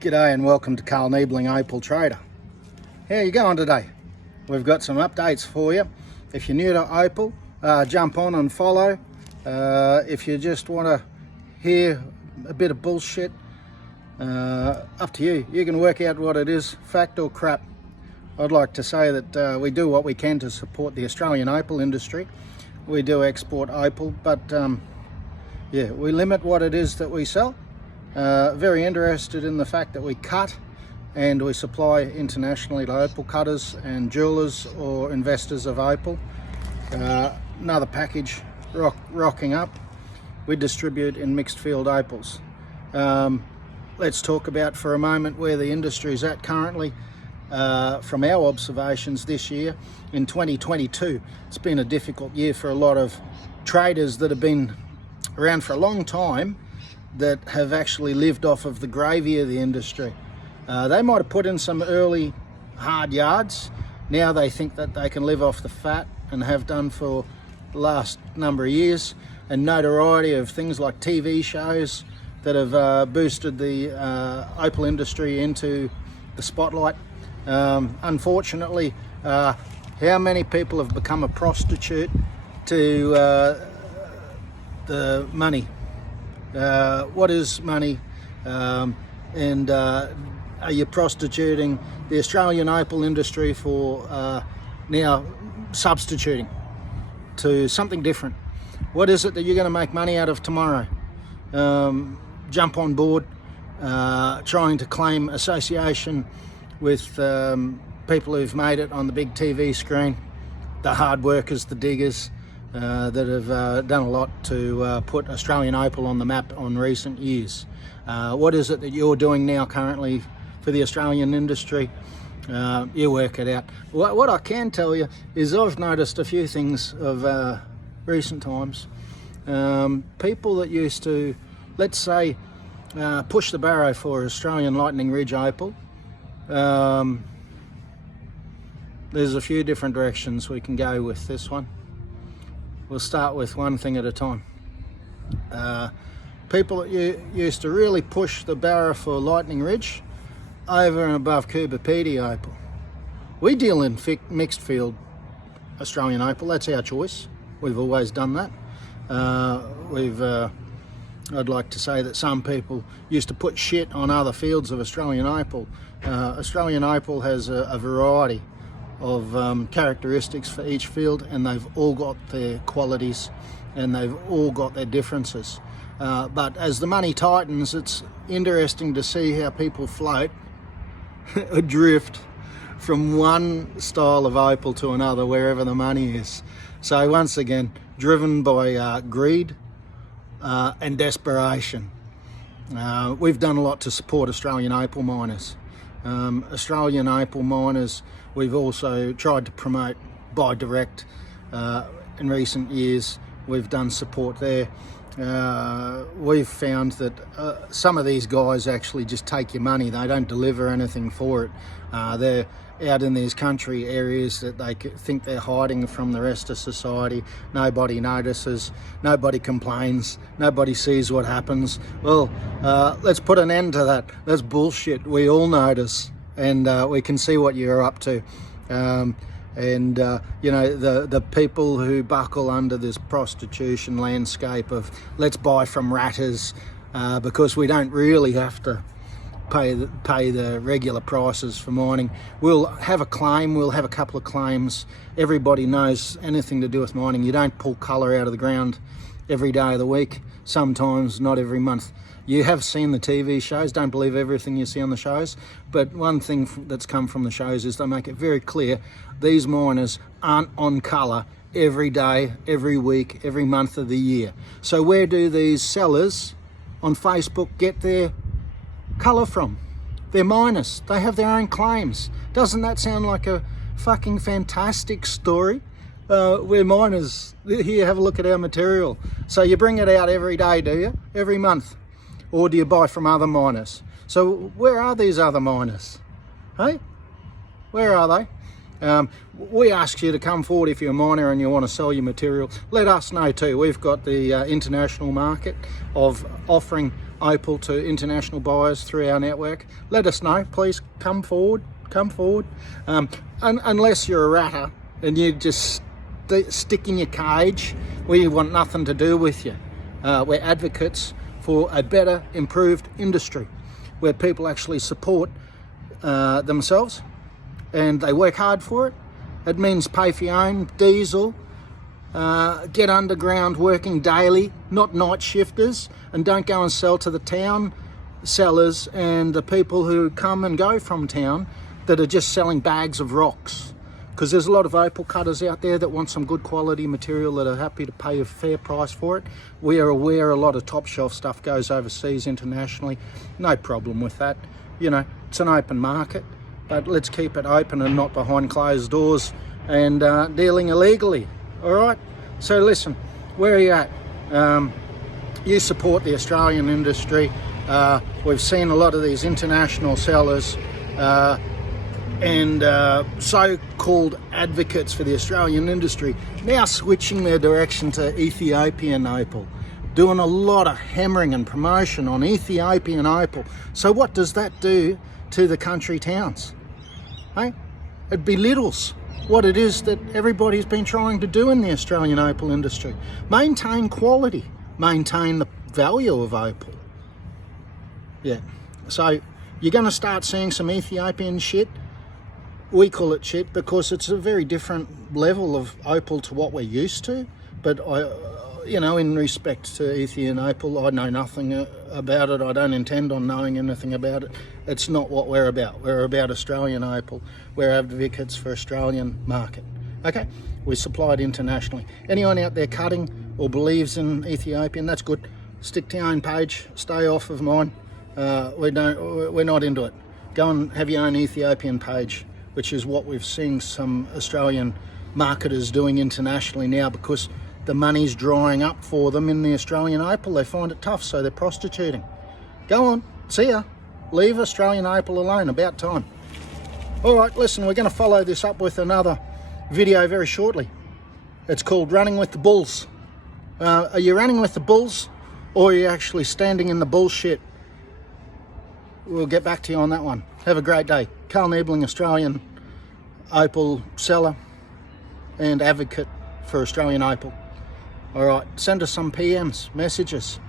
G'day and welcome to Karl Niebling Opal Trader. How are you going today? We've got some updates for you. If you're new to Opal, jump on and follow. If you just want to hear a bit of bullshit, up to you. You can work out what it is, fact or crap. I'd like to say that we do what we can to support the Australian opal industry. We do export opal, but yeah, we limit what it is that we sell. Very interested in the fact that we cut and we supply internationally to opal cutters and jewelers or investors of opal. Another package rocking up. We distribute in mixed field opals. Let's talk about for a moment where the industry is at currently. From our observations this year in 2022, it's been a difficult year for a lot of traders that have been around for a long time, that have actually lived off of the gravy of the industry. They might have put in some early hard yards. Now they think that they can live off the fat, and have done for the last number of years, and notoriety of things like TV shows that have boosted the opal industry into the spotlight. Unfortunately, how many people have become a prostitute to the money? What is money, and are you prostituting the Australian opal industry for now substituting to something different? What is it that you're going to make money out of tomorrow? Jump on board, trying to claim association with people who've made it on the big TV screen, the hard workers, the diggers, that have done a lot to put Australian opal on the map on recent years. What is it that you're doing now currently for the Australian industry? You work it out. What I can tell you is I've noticed a few things of recent times. People that used to, let's say, push the barrow for Australian Lightning Ridge opal. There's a few different directions we can go with this one. We'll start with one thing at a time. People that used to really push the barrow for Lightning Ridge over and above Coober Pedy opal. We deal in mixed field Australian opal. That's our choice. We've always done that. I'd like to say that some people used to put shit on other fields of Australian opal. Australian opal has a variety of characteristics for each field, and they've all got their qualities and they've all got their differences. But as the money tightens, it's interesting to see how people float, adrift from one style of opal to another wherever the money is. So once again, driven by greed and desperation. We've done a lot to support Australian opal miners. Australian opal miners, we've also tried to promote by direct in recent years. We've done support there. We've found that some of these guys actually just take your money. They don't deliver anything for it. They're out in these country areas that they think they're hiding from the rest of society. Nobody notices, nobody complains, nobody sees what happens. Well, let's put an end to that. That's bullshit. We all notice, and we can see what you're up to. You know, the people who buckle under this prostitution landscape of let's buy from ratters because we don't really have to pay the regular prices for mining. We'll have a claim, we'll have a couple of claims. Everybody knows anything to do with mining. You don't pull colour out of the ground every day of the week, sometimes not every month. You have seen the TV shows, don't believe everything you see on the shows, but one thing that's come from the shows is they make it very clear these miners aren't on colour every day, every week, every month of the year. So where do these sellers on Facebook get their colour from? They're miners. They have their own claims. Doesn't that sound like a fucking fantastic story? We're miners. Here, have a look at our material. So you bring it out every day, do you? Every month? Or do you buy from other miners? So where are these other miners? Hey? Where are they? We ask you to come forward if you're a miner and you want to sell your material. Let us know too. We've got the international market of offering opal to international buyers through our network, let us know. Please come forward. Unless you're a ratter and you just stick in your cage, we want nothing to do with you. We're advocates for a better, improved industry where people actually support themselves and they work hard for it. It means pay for your own diesel, get underground working daily, not night shifters, and don't go and sell to the town sellers and the people who come and go from town that are just selling bags of rocks. Because there's a lot of opal cutters out there that want some good quality material that are happy to pay a fair price for it. We are aware a lot of top shelf stuff goes overseas internationally. No problem with that. You know, it's an open market, but let's keep it open and not behind closed doors and dealing illegally. All right? So listen, where are you at? You support the Australian industry. We've seen a lot of these international sellers and so-called advocates for the Australian industry now switching their direction to Ethiopian opal, doing a lot of hammering and promotion on Ethiopian opal. So what does that do to the country towns? Hey? It belittles what it is that everybody's been trying to do in the Australian opal industry. Maintain quality, maintain the value of opal. Yeah, so you're going to start seeing some Ethiopian shit. We call it shit because it's a very different level of opal to what we're used to. But in respect to Ethiopian opal, I know nothing about it. I don't intend on knowing anything about it. It's not what we're about. We're about Australian opal. We're advocates for Australian market. Okay, we supply it internationally. Anyone out there cutting or believes in Ethiopian, that's good. Stick to your own page. Stay off of mine. We're not into it. Go and have your own Ethiopian page, which is what we've seen some Australian marketers doing internationally now because the money's drying up for them in the Australian opal. They find it tough, so they're prostituting. Go on, see ya. Leave Australian opal alone, about time. All right, listen, we're going to follow this up with another video very shortly. It's called Running with the Bulls. Are you running with the bulls or are you actually standing in the bullshit? We'll get back to you on that one. Have a great day. Karl Niebling, Australian opal seller and advocate for Australian opal. All right, send us some PMs, messages.